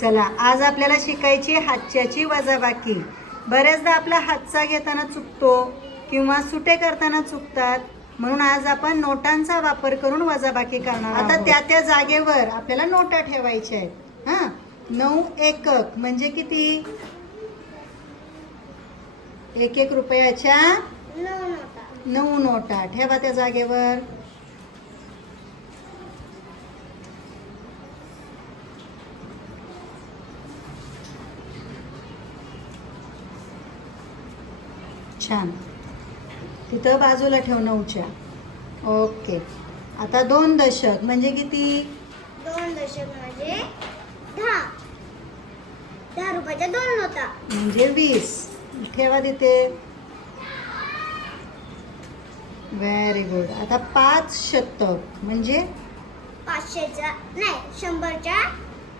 चला आज आपल्याला शिकायची हातच्याची वजाबाकी. बऱ्याचदा आपला हातचा घेताना चुकतो किंवा सुटे करताना चुकतात म्हणून आज आपण नोटांचा वापर करून वजाबाकी करणार आता त्या त्या जागेवर आपल्याला नोटा ठेवायच्या आहेत. हा? नऊ एकक म्हणजे किती? एक एक रुपयाच्या नऊ नोटा. नऊ नोटा. ठेवा त्या जागेवर. छान. तिथं बाजूला ठेव नऊच्या ओके. आता दोन दशक म्हणजे किती? दोन दशक म्हणजे दहा. दहा रुपयाच्या दोन नोटा. म्हणजे वीस. ठेवा तिथे. व्हेरी गुड आता पाच शतक म्हणजे? पाचशेच्या नाही शंभरच्या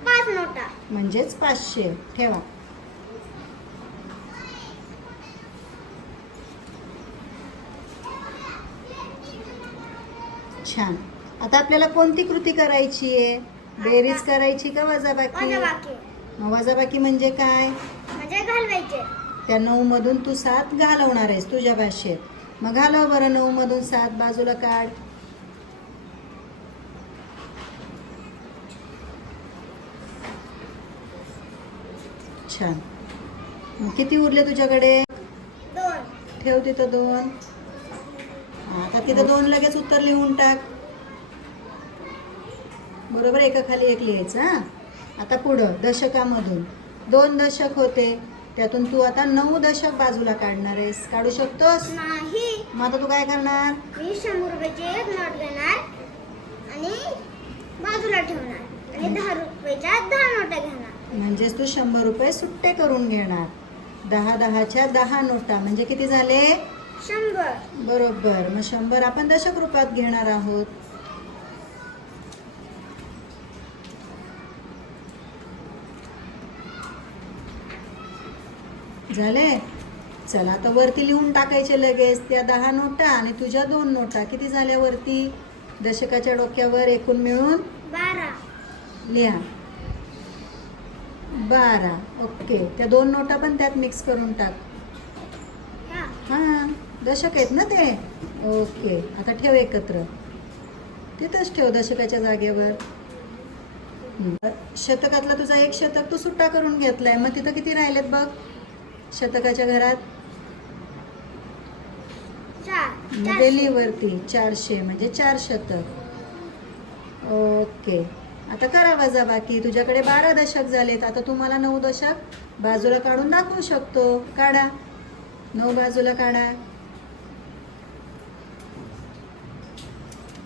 पाच नोटा. म्हणजेच पाचशे. ठेवा. छान. आता आपल्याला कोणती कृती करायची आहे? बेरीज करायची का वजाबाकी. मग वजाबाकी म्हणजे काय? म्हणजे घालवायचे. त्या नऊ मधून तू सात घालवणार आहेस तुझ्या भाषेत. मग घालव बरं नऊ मधून सात बाजूला काढ. छान. मग किती उरले तुझ्याकडे? दोन. ठेव तिथं दोन. आता तिथं दोन लगेच उत्तर लिहून टाक. बरोबर? एका खाली एक लिहायचं हा? आता पुढं दशकामधून. दोन दशक होते त्यातून तू आता नऊ दशक बाजूला काढणार आहेस. काढू शकतोस? नाही. मग आता तू काय करणार? मी शंभर रुपयाची एक नोट घेणार आणि बाजूला ठेवणार. आणि दहा रुपयाच्या दहा नोटा घेणार. म्हणजेच तू शंभर रुपये सुट्टे करून घेणार. दहा दहाच्या दहा नोटा. म्हणजे किती झाले? शंभर. बरोबर. मग शंभर आपण दशक रुपयात घेणार आहोत. झाले? चला आता वरती लिहून टाकायचे लगेच. त्या दहा नोटा आणि तुझ्या दोन नोटा. किती झाल्या वरती? दशकाच्या डोक्यावर एकूण मिळून? बारा. लिहा. बारा. ओके. त्या दोन नोटा पण त्यात मिक्स करून टाक. दशक आहेत ना ते? ओके आता ठेव एकत्र. तिथंच ठेव दशकाच्या जागेवर. शतकातला तुझा एक शतक तू सुट्टा करून घेतलाय. मग तिथं किती राहिलेत बघ? शतकाच्या घरात? चार. मग चारशे. वरती चारशे म्हणजे चार शतक. ओके. आता करा वजा बाकी. तुझ्याकडे बारा दशक झालेत. आता तुम्हाला नऊ दशक बाजूला काढून दाखवू शकतो. काढा. नऊ बाजूला काढा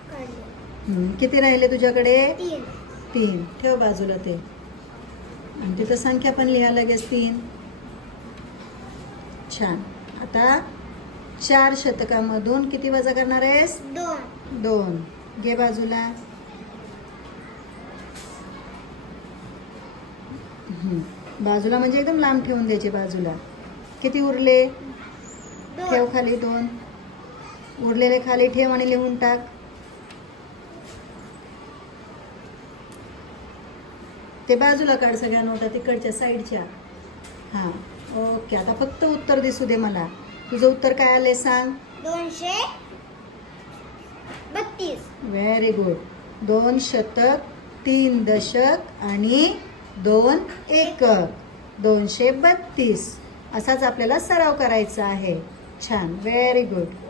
काढले. हं, किती राहिले तुझ्याकडे? तीन. तीन. ठेव बाजूला ते. आणि तिथं संख्या पण लिहा लगेच तीन. छान. आता चार शतकामधून किती वजा करणार आहेस? दोन. दोन. घे बाजूला. बाजूला म्हणजे एकदम लांब ठेवून द्यायचे बाजूला. किती उरले? ठेव खाली दोन. उरलेले खाली ठेव आणि लिहून टाक. ते बाजूला काढ सगळ्या नोटा तिकडच्या साईडच्या. हां ओके आता फक्त उत्तर दिसू दे मला. तुझं उत्तर काय आलंय सांग? दोनशे बत्तीस. व्हेरी गुड दोन शतक तीन दशक आणि दोन एकक. दोनशे बत्तीस. असाच आपल्याला सराव करायचा आहे. छान. Very good